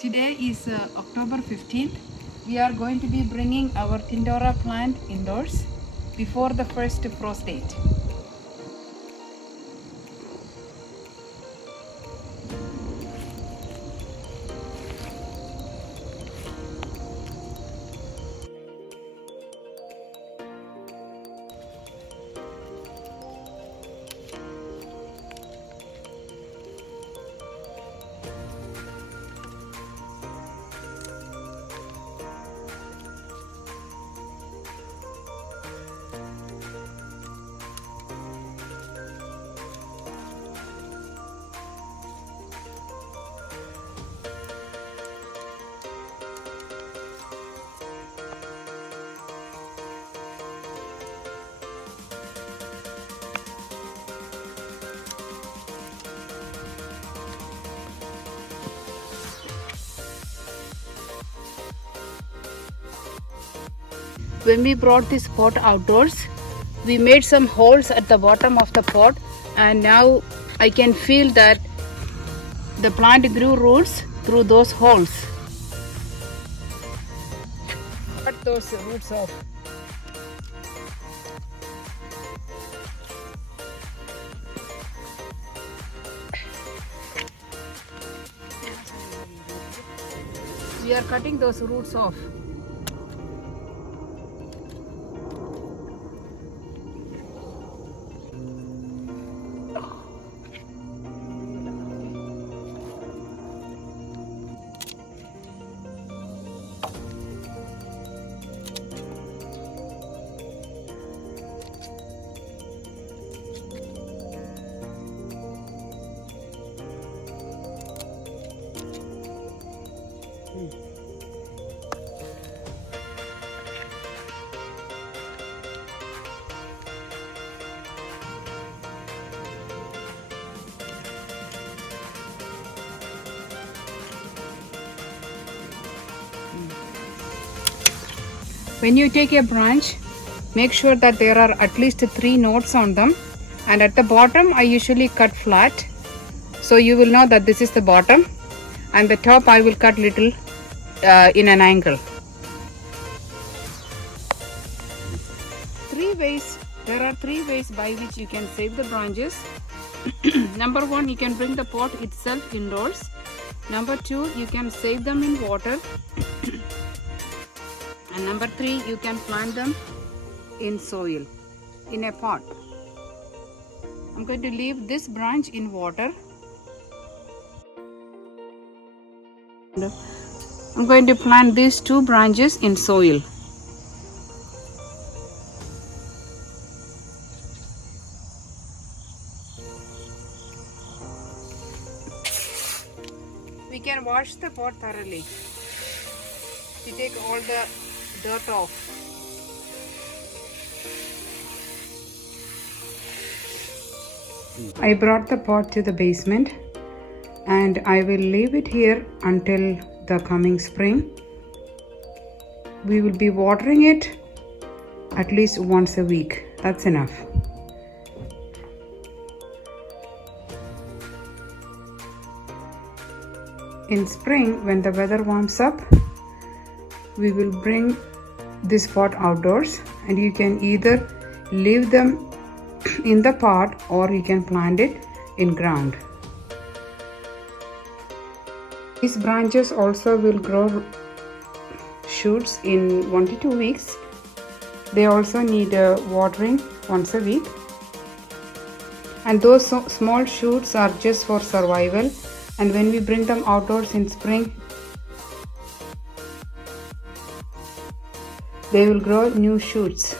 Today is October 15th. We are going to be bringing our Tindora plant indoors before the first frost date. When we brought this pot outdoors, we made some holes at the bottom of the pot, and now I can feel that the plant grew roots through those holes. Cut those roots off. We are cutting those roots off. When you take a branch, make sure that there are at least 3 nodes on them, and at the bottom I usually cut flat, so you will know that this is the bottom, and the top I will cut little in an angle. There are three ways by which you can save the branches. Number 1, you can bring the pot itself indoors. Number 2, you can save them in water. And number 3, you can plant them in soil, in a pot. I'm going to leave this branch in water. I'm going to plant these 2 branches in soil. We can wash the pot thoroughly to take all the dirt off. I brought the pot to the basement, and I will leave it here until the coming spring. We will be watering it at least once a week. That's enough. In spring, when the weather warms up, we will bring this pot outdoors, and you can either leave them in the pot or you can plant it in ground. These branches also will grow shoots in 1 to 2 weeks. They also need watering once a week, and those small shoots are just for survival, and when we bring them outdoors in spring, they will grow new shoots.